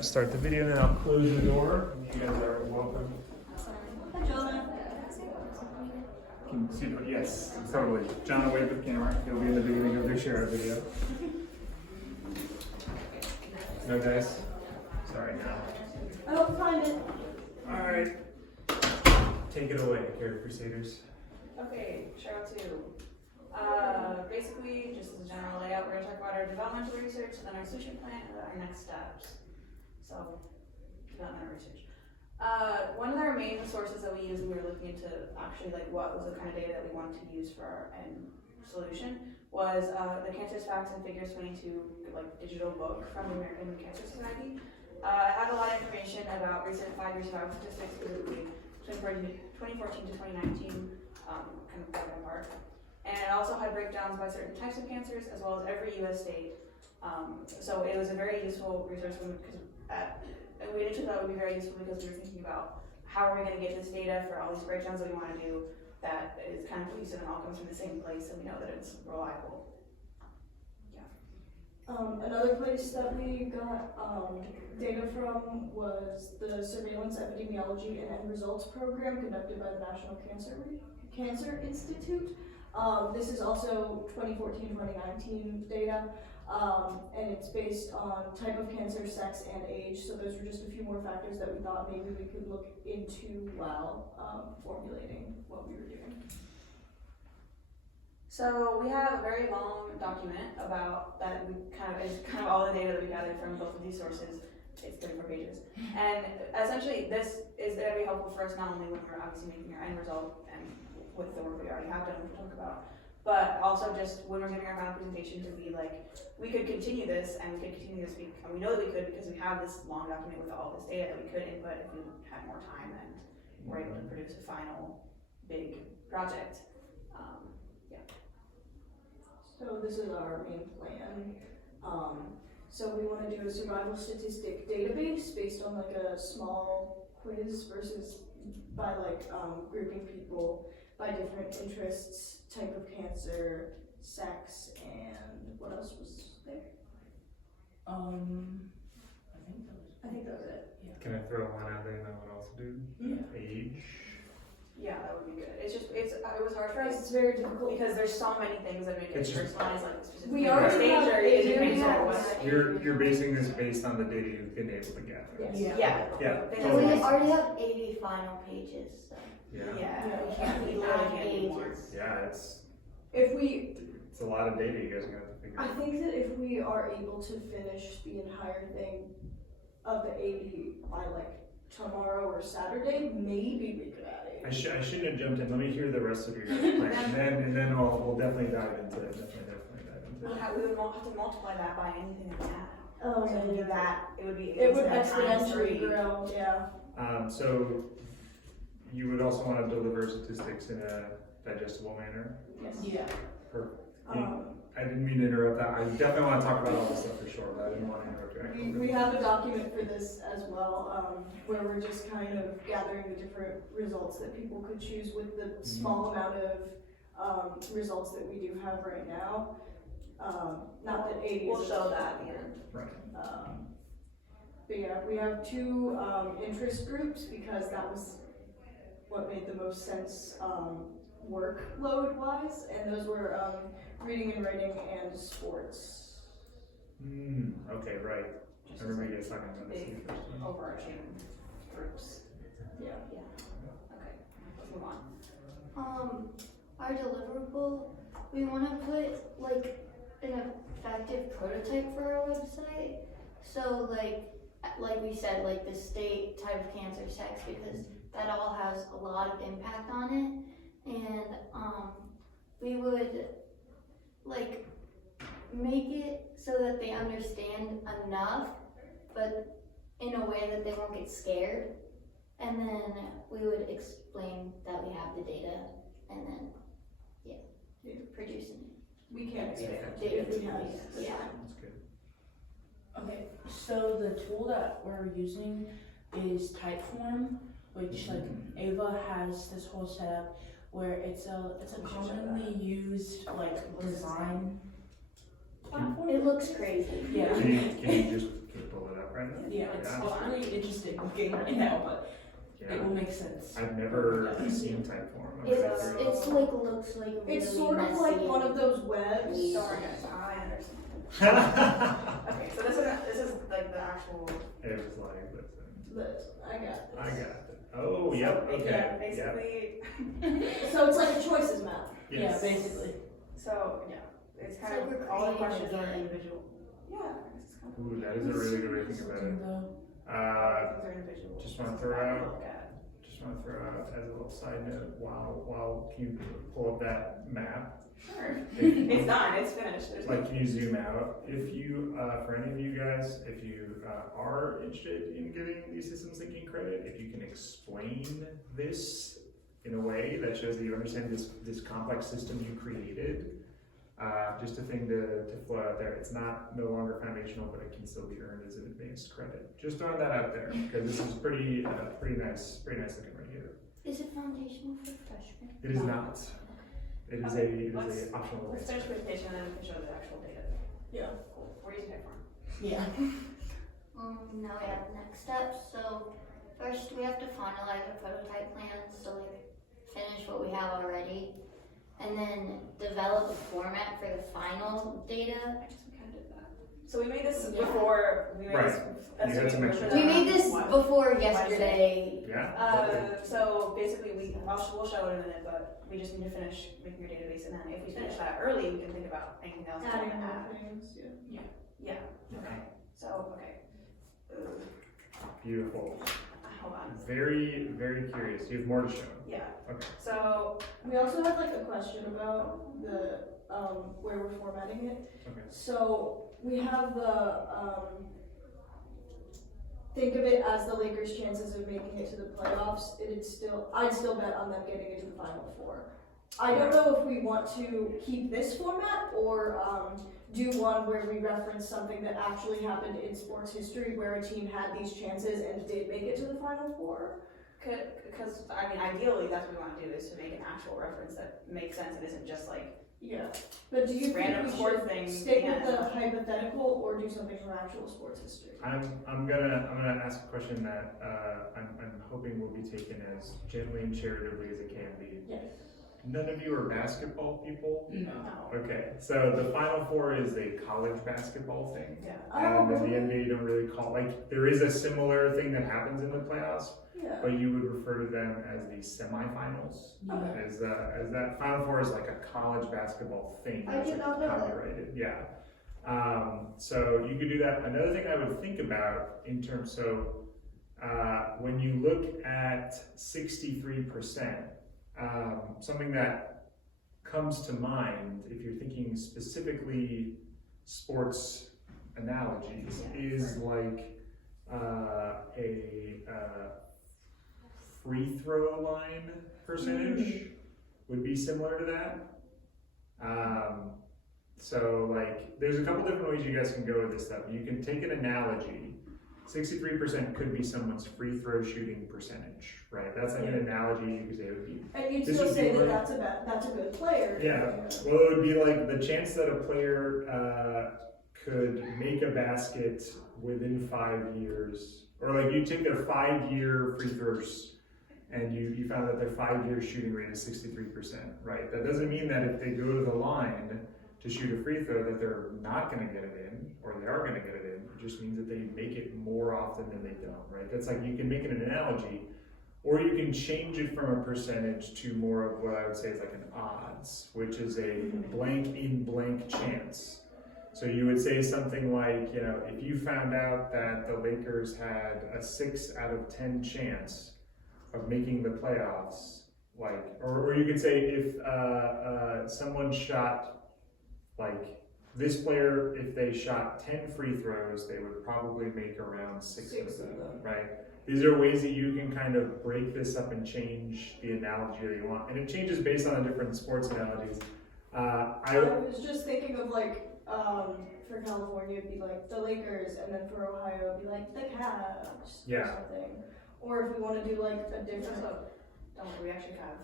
gonna start the video and then I'll close the door. You guys are welcome. Hi, Jonah. Can you see it? Yes, totally. John, wave the camera. He'll be in the beginning of your Shareout video. No, guys? Sorry, now. I don't find it. All right. Take it away, Care Crusaders. Okay, Shareout 2. Basically, just as a general layout, we're going to talk about our developmental research, then our solution plan, and then our next steps. So, developmental research. One of our main sources that we used when we were looking into actually like what was the kind of data that we wanted to use for our end solution was the Cancer Facts and Figures 22 like digital book from the American Cancer Society. It had a lot of information about recent 5-year survival statistics, specifically 2014 to 2019, kind of broken apart. And it also had breakdowns by certain types of cancers as well as every U.S. state. So it was a very useful resource because and we initially thought it would be very useful because we were thinking about how are we going to get this data for all these breakdowns that we want to do that is kind of cohesive and all comes from the same place and we know that it's reliable. Another place that we got data from was the Surveillance Epidemiology and End Results Program conducted by the National Cancer Institute. This is also 2014-2019 data, and it's based on type of cancer, sex, and age. So those were just a few more factors that we thought maybe we could look into while formulating what we were doing. So we have a very long document about that we is kind of all the data that we gathered from both of these sources. It's 34 pages. And essentially this is going to be helpful for us not only when we're obviously making our end result and with the work we already have done, which we'll talk about, but also just when we're giving our final presentation to be like, we could continue this and we could continue this week, and we know that we could because we have this long document with all this data that we could input if we had more time and were able to produce a final big project. So this is our main plan. So we want to do a survival statistic database based on like a small quiz versus by like grouping people by different interests, type of cancer, sex, and what else was there? I think that was it. Yeah. Can I throw one out there and I would also do age? Yeah, that would be good. It's just, it was hard for us It's very difficult because there's so many things that make it It's- personalized, like specific We already stage have or age, is it we cancer have or what? sex. You're basing this based on the data you've been able to gather. Yes. Yeah. Yeah. They And we have- already have 80 final pages, so Yeah. Yeah. we We can't literally add can't do more. pages. Yeah, it's If a lot of data you guys are gonna have to figure I out. think that if we are able to finish the entire thing of the 80 by like tomorrow or Saturday, maybe we could add it. I shouldn't have jumped in. Let me hear the rest of your plan, and then we'll definitely dive into it. We would have to multiply that by anything that we add. Oh, So to do that, it would be It would times exponentially 3. grow, yeah. So you would also want to deliver statistics in a digestible manner. Yes. Yeah. Perfect. Um, I didn't mean to interrupt that. I definitely want to talk about all this stuff for sure, but I didn't want to interrupt you. we have a document for this as well, where we're just kind of gathering the different results that people could choose with the small amount of results that we do have right now. Not that 80 We'll is show that at the end. Right. But yeah, we have 2 interest groups because that was what made the most sense workload wise, and those were reading and writing and sports. Okay, right. I remember you guys talking about this. Big overarching groups. Yeah. Okay, let's move on. Our deliverable, we want to put like an effective prototype for our website. So like we said, like the state, type of cancer, sex, because that all has a lot of impact on it. And we would like make it so that they understand enough, but in a way that they won't get scared. And then we would explain that we have the data, and then producing it. We can't expand Data if we have. yeah. That's good. Okay, so the tool that we're using is Typeform, which like Ava has this whole setup where it's a commonly used like design platform. It looks crazy. Yeah. Can you should pull it up right now. Yeah, it's Yeah. really interesting game right now, but Yeah. it will make sense. I've never seen Typeform. It's like looks like really It's sort of like messy. one of those webs. Don't worry guys, I understand. Okay, so this is like the actual. It was like, listen, Liz, I got this. I got it. Oh, yep, So, okay. Yeah, Yep. basically, So it's like a choices map. Yeah, Yes. basically. so, yeah, it's It's kind like of, we're all the creating a questions are game. individual. Yeah, I guess it's kind of. Ooh, that is a really good way to think about it. Things are individual. just wanna It's throw fun to out- look at. Just want to throw out as a little side note, while can you pull up that map? Sure. It's done, it's finished. There's Like, can you zoom out? If you, for any of you guys, if you are interested in getting the systems thinking credit, if you can explain this in a way that shows that you understand this complex system you created, just a thing to flow out there. It's not no longer foundational, but it can still be earned as an advanced credit. Just throwing that out there because this is pretty nice looking right here. Is it foundational for freshmen? It is not. It is a optional. Let's finish presentation and then we can show the actual data. Yeah. Cool. We're using Typeform. Yeah. Now we have next steps. So first we have to finalize our prototype plans. So like finish what we have already, and then develop a format for the final data. I guess we kind of did that. So we made this Yeah. before, we made this. You had some extra We made this What? before yesterday. Yeah. So basically we'll show it in a minute, but we just need to finish making your database, and then if we finish that early, we can think about anything else we want Adding to more add. things, yeah. Yeah, okay, so, okay. Beautiful. Hold on, Very curious. You have more to show. yeah. Okay. So, We also had like a question about the, where we're formatting it. Okay. So we have the, think of it as the Lakers' chances of making it to the playoffs. I'd still bet on them getting into the Final Four. I don't know if we want to keep this format or do one where we reference something that actually happened in sports history where a team had these chances and did make it to the Final Four. because, I mean, ideally, that's what we want to do, is to make an actual reference that makes sense and isn't just like, Yeah, but do you Random think we sport should thing, stick yeah. with the hypothetical or do something from actual sports history? I'm gonna ask a question that I'm hoping will be taken as gently and charitably as it can be. Yes. None of you are basketball people? No. no. Okay, so the Final Four is a college basketball thing. Yeah. And in the NBA, you don't really call, like, there is a similar thing that happens in the playoffs, Yeah. but you would refer to them as the semifinals. Okay. As that Final Four is like a college basketball thing. I that's did like not know that. copyrighted. Yeah. So you could do that. Another thing I would think about in terms, when you look at 63%, something that comes to mind if you're thinking specifically sports analogies is like a free throw line percentage would be similar to that. So like there's a couple different ways you guys can go with this stuff. You can take an analogy. 63% could be someone's free throw shooting percentage, right? That's like an analogy you could say it would be. And you'd This still would be say that like- that's a good player. Yeah. Well, it would be like the chance that a player could make a basket within 5 years, or like you take their 5-year free throws and you found that their 5-year shooting rate is 63%, right? That doesn't mean that if they go to the line to shoot a free throw that they're not going to get it in, or they are going to get it in. It just means that they make it more often than they don't, right? That's like, you can make it an analogy, or you can change it from a percentage to more of what I would say is like an odds, which is a blank in blank chance. So you would say something like, you know, if you found out that the Lakers had a 6 out of 10 chance of making the playoffs, like, or you could say if someone shot, like, this player, if they shot 10 free throws, they would probably make around 6 of them, right? These are ways that you can kind of break this up and change the analogy that you want. And it changes based on the different sports analogies. I was just thinking of like, for California, it'd be like the Lakers, and then for Ohio, it'd be like the Cavs or something. Or if we want to do like a different. Don't worry, we actually have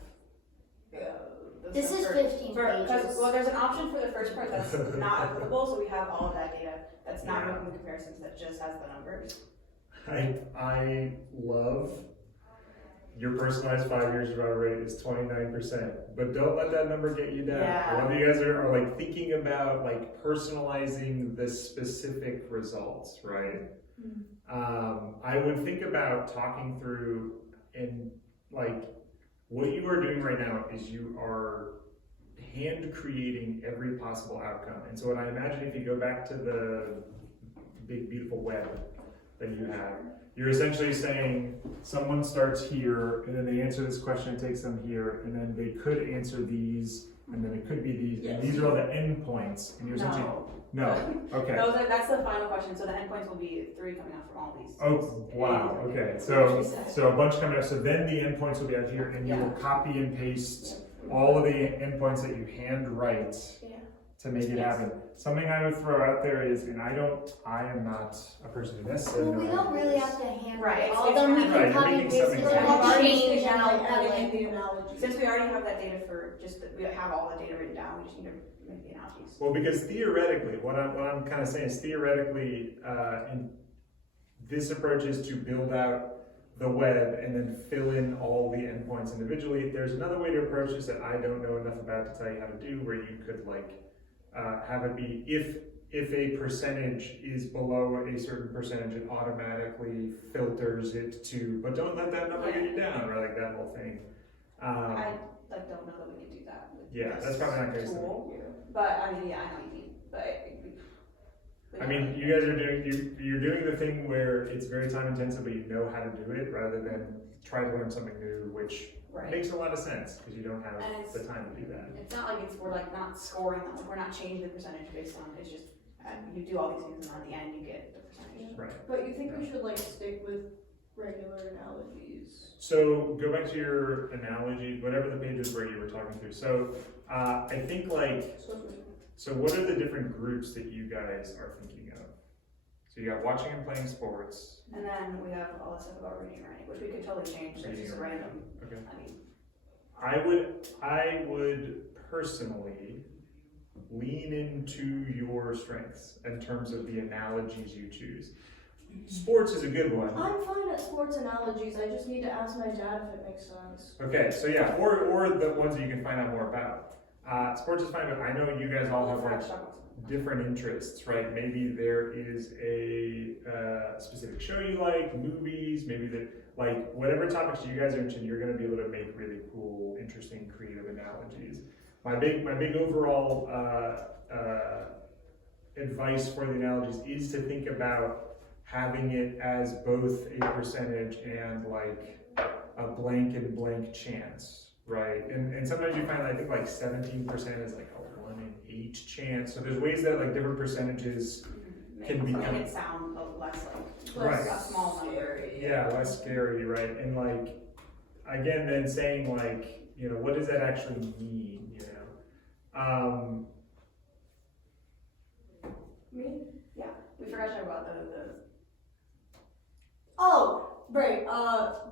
This is 15 pages. Well, there's an option for the first part that's not applicable, so we have all of that data that's not Yeah. making comparisons, that just has the numbers. I love your personalized 5 years survival rate is 29%, but don't let that number get you down. Yeah. A lot of you guys are like thinking about like personalizing the specific results, right? I would think about talking through and like what you are doing right now is you are hand creating every possible outcome. And so what I imagine if you go back to the big beautiful web that you have, you're essentially saying someone starts here and then they answer this question, it takes them here, and then they could answer these, and then it could be these, and these are all the endpoints, and you're essentially, no, okay. That's the final question, so the endpoints will be 3 coming out from all these. Oh, wow, okay, so a bunch coming out, so then the endpoints will be out here, and you will copy and paste all of the endpoints that you hand write to make it happen. Something I would throw out there is, and I am not a person who necessarily Well, we knows don't really have to handle Right, all of it's them. We kind of- can copy Right, and you're paste making it. something We'll up. change like out adding like in the analogy. Since we already have that data for just, we have all the data written down, we just need to make the analogies. Well, because theoretically, what I'm kind of saying is theoretically, in this approach is to build out the web and then fill in all the endpoints individually. There's another way to approach this that I don't know enough about to tell you how to do, where you could like have it be if a percentage is below a certain percentage, it automatically filters it to, but don't let that number get you down, right? Like that whole thing. I like don't know that we could do that with Yeah, this that's probably not good. tool. But I mean, yeah, I know what you mean, but. I mean, you guys are you're doing the thing where it's very time intensive, but you know how to do it rather than try to learn something new, which Right. makes a lot of sense because you don't have And it's- the time to do that. It's not like we're like not scoring them, like we're not changing the percentage based on, it's just, you do all these things and at the end you get the percentage. Right. But you think we should like stick with regular analogies? So go back to your analogy, whatever the page is where you were talking through. So I think like, so what are the different groups that you guys are thinking of? So you got watching and playing sports. And then we have all the stuff about reading and writing, which we could totally change, so it's just a random, Okay. I mean, I would personally lean into your strengths in terms of the analogies you choose. Sports is a good one. I'm fine at sports analogies, I just need to ask my dad if it makes sense. Okay, so yeah, or the ones that you can find out more about. Sports is fine, but I know you guys all have like different interests, right? Maybe there is a specific show you like, movies, maybe that, like, whatever topics you guys are interested in, you're going to be able to make really cool, interesting, creative analogies. My big overall advice for the analogies is to think about having it as both a percentage and like a blank and blank chance, right? And sometimes you find, I think like 17% is like a 1 in 8 chance. So there's ways that like different percentages can make become- it sound less like, Right. a small number. Yeah, less scary, right? And like, again, then saying like, you know, what does that actually mean, you know? Me? Yeah, we forgot to talk about the Oh, right,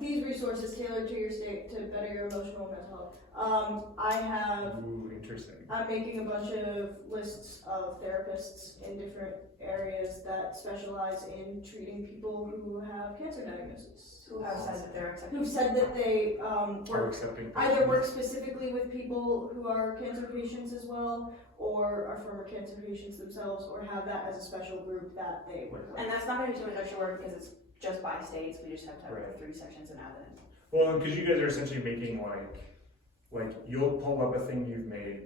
these resources tailored to your state to better your emotional and mental health. Ooh, interesting. I'm making a bunch of lists of therapists in different areas that specialize in treating people who have cancer diagnoses. who have said that they're accepting. Who said that they Or work, accepting either work specifically with people who are cancer patients as well, or are former cancer patients themselves, or have that as a special group that they work with. And that's not gonna be too much extra work because it's just by states, we just have to have Right. 3 sections and add it in. Well, because you guys are essentially making like you'll pull up a thing you've made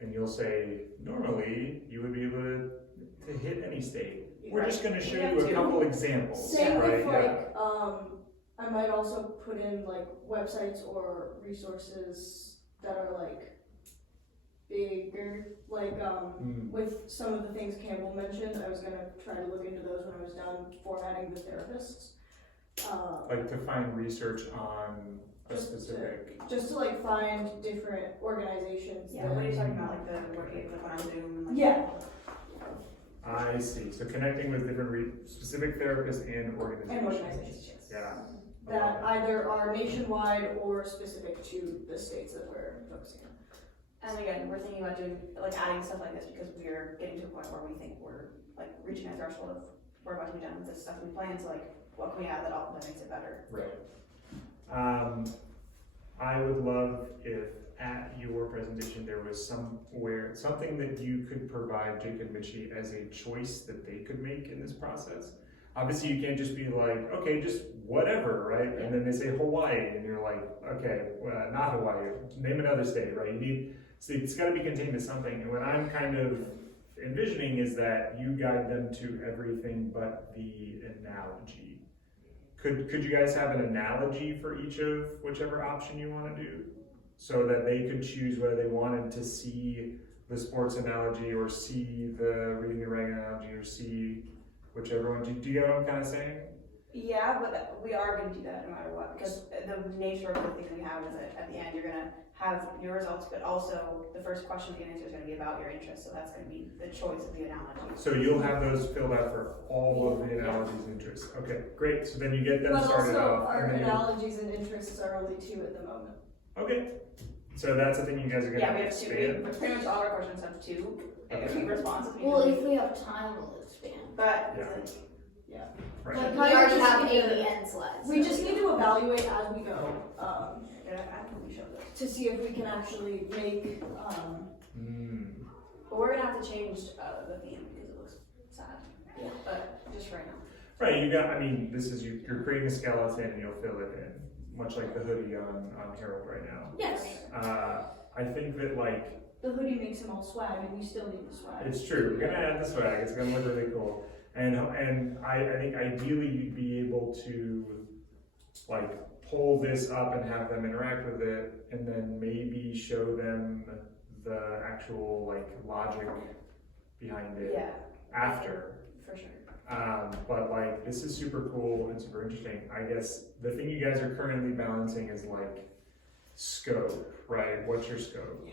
and you'll say, normally you would be able to hit any state. We're just going to show you a couple examples, Same right? with like, I might also put in like websites or resources that are like bigger, like with some of the things Campbell mentioned, I was gonna try to look into those when I was done formatting the therapists. Like to find research on a Just specific. Just to like find different organizations. Yeah, what are you talking about, like the working with on Zoom and like? Yeah. I see. So connecting with different specific therapists and organizations. And organizations, yes. Yeah. that either are nationwide or specific to the states that we're focusing on. And again, we're thinking about doing, like adding stuff like this because we're getting to a point where we think we're like reaching a threshold of, we're about to be done with this stuff we plan, so like, what can we add that makes it better? Right. I would love if at your presentation there was something that you could provide Jake and Mitchie as a choice that they could make in this process. Obviously, you can't just be like, okay, just whatever, right? And then they say Hawaii, and you're like, okay, well, not Hawaii, name another state, right? So it's got to be contained to something. And what I'm kind of envisioning is that you guide them to everything but the analogy. Could you guys have an analogy for each of whichever option you want to do, so that they could choose whether they wanted to see the sports analogy or see the reading and writing analogy or see whichever one? Do you get what I'm kind of saying? Yeah, but we are gonna do that no matter what, because the nature of the thing we have is that at the end, you're gonna have your results, but also the first question you answer is gonna be about your interest, so that's gonna be the choice of the analogy. So you'll have those filled out for all of the analogies and interests. Okay, great. So then you get them But started also, off. our and then analogies and interests are only 2 at the moment. okay. So that's the thing you guys are gonna Yeah, we have two, expand. pretty much all our questions have 2 responses. Well, if we have time, we'll expand. But, Yeah. like, Right. But We kind of already just have need to- 80 end slides. We just need to evaluate as we go, yeah, I think we showed this. to see if we can actually make, But we're gonna have to change the theme because it looks sad. Yeah. But just right now. Right, this is you're creating a skeleton and you'll fill it in, much like the hoodie on Harold right now. yes, I think that the hoodie makes him all swag and we still need the swag. it's true. We're gonna add the swag. It's gonna look really cool. And I think ideally you'd be able to pull this up and have them interact with it, and then maybe show them the actual logic behind it Yeah, after. for sure. But this is super cool and super interesting. I guess the thing you guys are currently balancing is scope, right? What's your scope? Yeah.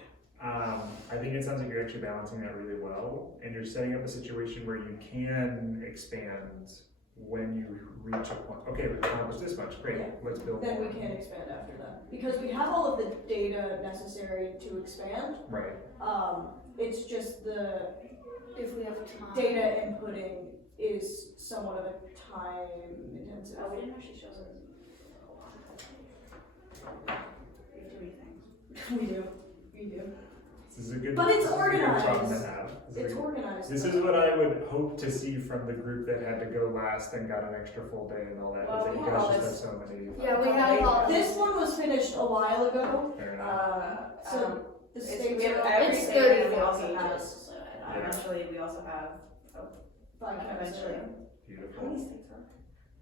I think it sounds like you're actually balancing that really well, and you're setting up a situation where you can expand when you reach a point. Okay, we've accomplished this much, great, Yeah. let's build Then more. we can expand after that. Because we have all of the data necessary to expand, Right, it's just the If we have time. data inputting is somewhat of a time intensive. Oh, we didn't actually show those. We have too many things. We do. this is a good. But it's this is a good problem to organized. have. It's organized. This is what I would hope to see from the group that had to go last and got an extra full day and all that. Well, is that we you have guys all just this- have so many. Yeah, we have all. This one was finished a while ago. Fair enough. So the it's- states we have are every It's state, and we 34 also have, pages, so I don't know. eventually, we also have, by eventually. cancer. How Beautiful. many states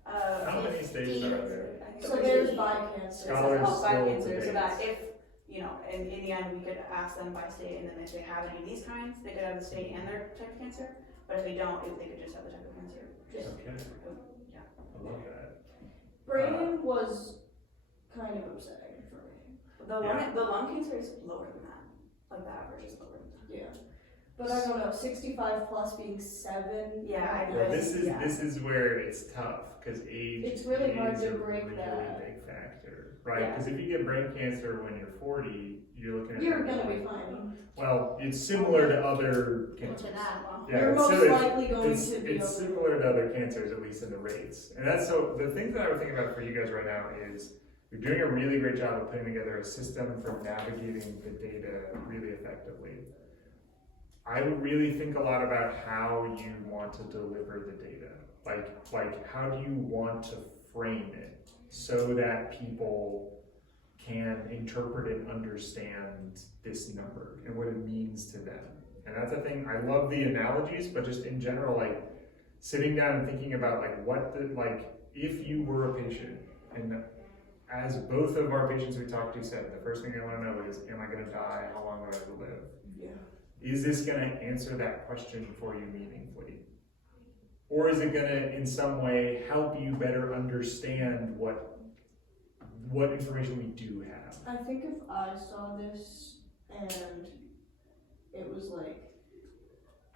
are? How many states are there? I think So it was there's 50. by cancer. Scholars By still cancer, so that debate. if, in the end, we could ask them by state, and then if they have any of these kinds, they could have the state and their type of cancer, but if they don't, if they could just have the type of cancer. Just, Okay, yeah. I love that. Brain was kind of upsetting for me. The lung cancer is lower than that, the average is lower than that. Yeah. But I don't know, 65 plus being 7. Yeah, I know. Well, this Yeah. is where it's tough, because age It's really hard is to a break really that. big factor, right? Yeah. Because if you get brain cancer when you're 40, you're looking at You're gonna be fine. Well, it's similar to other Look cancers. at that. Yeah, You're it's most similar- likely going it's, to be it's okay. similar to other cancers, at least in the rates. And that's so the thing that I would think about for you guys right now is you're doing a really great job of putting together a system for navigating the data really effectively. I would really think a lot about how you want to deliver the data. Like how do you want to frame it so that people can interpret and understand this number and what it means to them. And that's the thing, I love the analogies, but just in general, sitting down and thinking about if you were a patient, and as both of our patients we talked to said, the first thing I want to know is, am I going to die? How long do I have to live? Yeah. Is this going to answer that question for you meaningfully? Or is it going to, in some way, help you better understand what information we do have? I think if I saw this and it was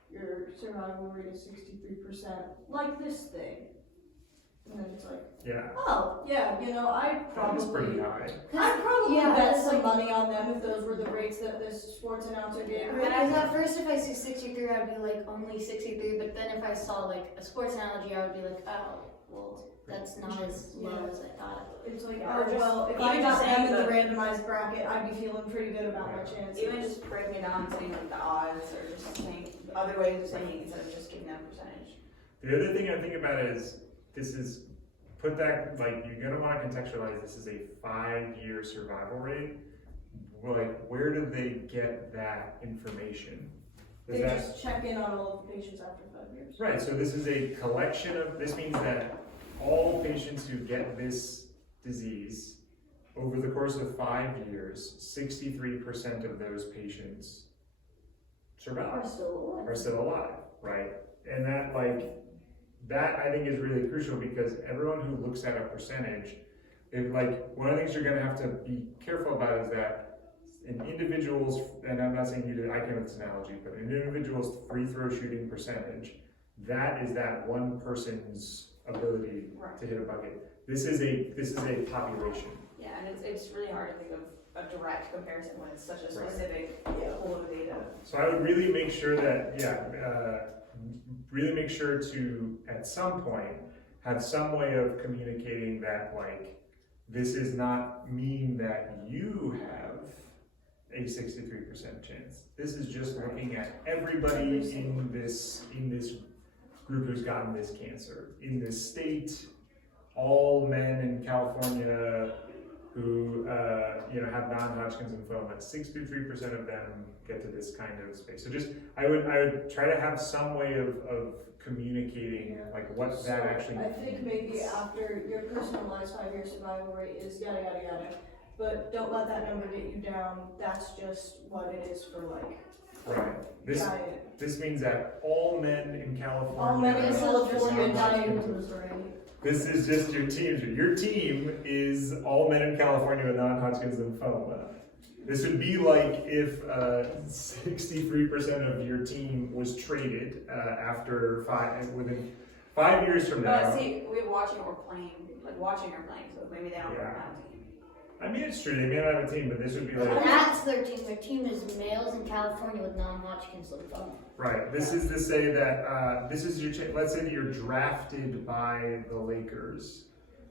your survival rate is 63%, like this thing, And then it's like, Yeah, oh, yeah, you know, that is pretty high. I'd probably Yeah, bet it's some like- money on them if those were the rates that this sports announcer gave. Right, because at first if I see 63, I'd be like, only 63, but then if I saw like a sports analogy, I would be like, oh, well, that's not as low as I thought it It's like, Yeah, oh, or just- well, if even I got just them saying in the the- randomized bracket, I'd be feeling pretty good about my chances. Even just breaking it down and saying like the odds or just saying other ways of saying it instead of just giving them a percentage. The other thing I think about is, this is, put that, like, you're gonna wanna contextualize, this is a 5-year survival rate. Like, where do they get that information? Is They that, just check in on all of the patients after 5 years. right, so this is a collection of, this means that all patients who get this disease, over the course of 5 years, 63% of those patients survive. Are still alive, right? And that, like, that I think is really crucial, because everyone who looks at a percentage, if, like, one of the things you're gonna have to be careful about is that an individual's, and I'm not saying you did, I came with this analogy, but an individual's free throw shooting percentage, that is that one person's ability to hit a bucket. This is a population. Yeah, and it's really hard to think of a direct comparison when it's such a Right. specific pool of data. So I would really make sure that, really make sure to, at some point, have some way of communicating that, like, this is not mean that you have a 63% chance. This is just looking at everybody in this group who's gotten this cancer. In this state, all men in California who have non-Hodgkin's lymphoma, 63% of them get to this kind of space. So just, I would try to have some way of communicating like what that actually means. I think maybe after your personalized 5-year survival rate is yada yada yada, but don't let that number get you down. That's just what it is for like Right. This diet. this means that all men in California. All men in California have dying Hodgkin's. was right. This is just your team. Your team is all men in California with non-Hodgkin's lymphoma. This would be like if 63% of your team was traded within 5 years from now. But see, we're watching or playing, so maybe they don't Yeah. have a team. I mean, it's true. They may not have a team, but this would be like That's their team. Their team is males in California with non-Hodgkin's lymphoma. right. This is to say that this is your. Let's say that you're drafted by the Lakers,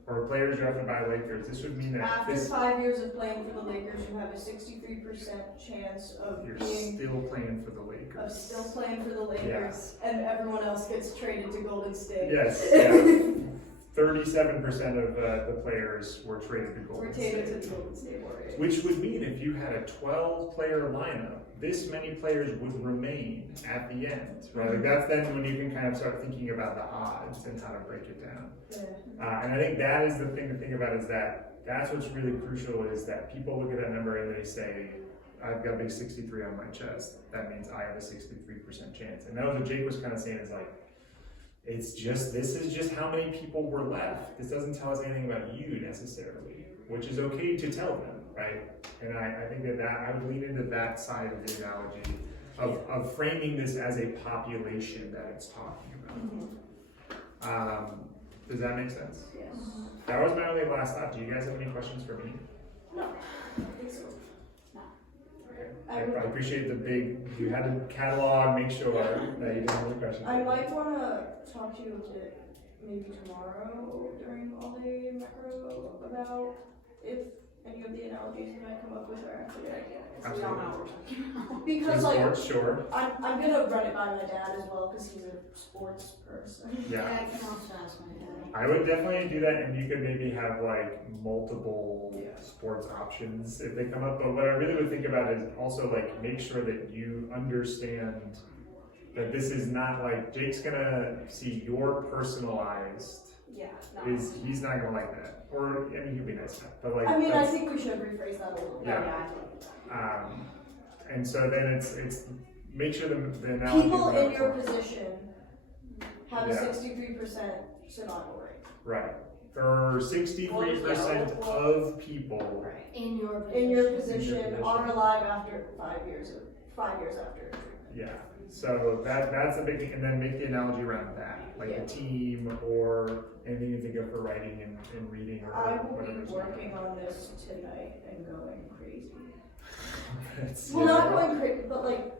or players drafted by Lakers. This would mean that After this 5 years of playing for the Lakers, you have a 63% chance of you're being still playing for the of Lakers. still playing for the Lakers, and everyone else gets traded to Golden State. Yes. Yeah. 37% of the players were traded to Golden Rotated to State. the Golden State Warriors. Which would mean if you had a 12-player lineup, this many players would remain at the end, right? Like that's then when you can kind of start thinking about the odds and how to break it down. Yeah. And I think that is the thing to think about, is that that's what's really crucial, is that people look at that number and they say, I've got a big 63 on my chest. That means I have a 63% chance. And that was what Jake was kind of saying, is like, this is just how many people were left. This doesn't tell us anything about you necessarily, which is okay to tell them, right? And I think that I would lean into that side of the analogy of framing this as a population that it's talking about. Does that make sense? Yes. That was my only last thought. Do you guys have any questions for me? No. I think so. Okay. I appreciate the big, you had to catalog, make sure that you didn't have any questions. I might want to talk to you a bit, maybe tomorrow during all day macro, about if any of the analogies that I come up with are actually good ideas. So we all know what we're talking about. Because like, Sports, sure. I'm gonna run it by my dad as well, because he's a sports person. Yeah. I can also ask my dad. I would definitely do that, and you could maybe have like multiple Yeah. sports options if they come up. But what I really would think about is also like make sure that you understand that this is not like Jake's gonna see your personalized. Yeah, no. He's not gonna like that, or I mean he'd be nice enough, but like I mean, I that's- think we should rephrase that a little bit. Yeah. I and so then it's make sure the analogy. People is in not your for- position have a Yeah. 63% survival rate. Right. For 63% of people. Right. In your position. In your In position your position. are alive after 5 years after treatment. Yeah. So that's a big thing, and then make the analogy around that, like Yeah. a team or anything you think of for writing and reading or I will whatever. be working on this tonight and going crazy. It's- Well, not going crazy, but like.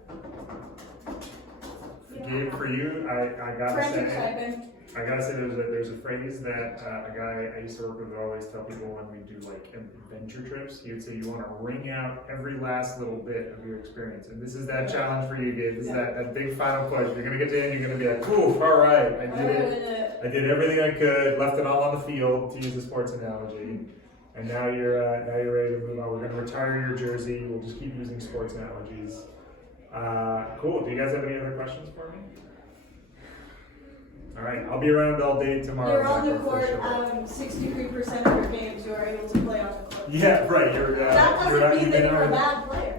Gabe, for you, I gotta Frantic say, typing. there's a phrase that a guy I used to work with would always tell people when we do like adventure trips. He would say you want to wring out every last little bit of your experience, and this is that challenge for you, Gabe. This is that big final push. You're gonna get to the end. You're gonna be like, "Ooh, all right, I did it. I did everything I could. Left it all on the field, to use a sports analogy." And now you're ready to move on. We're gonna retire your jersey. We'll just keep using sports analogies. Cool. Do you guys have any other questions for me? All right, I'll be around all day tomorrow. You're on the Marco, for court. sure. 63% of your games you are able to play on the court. Yeah, right. That You're doesn't mean that been you're a on- bad player.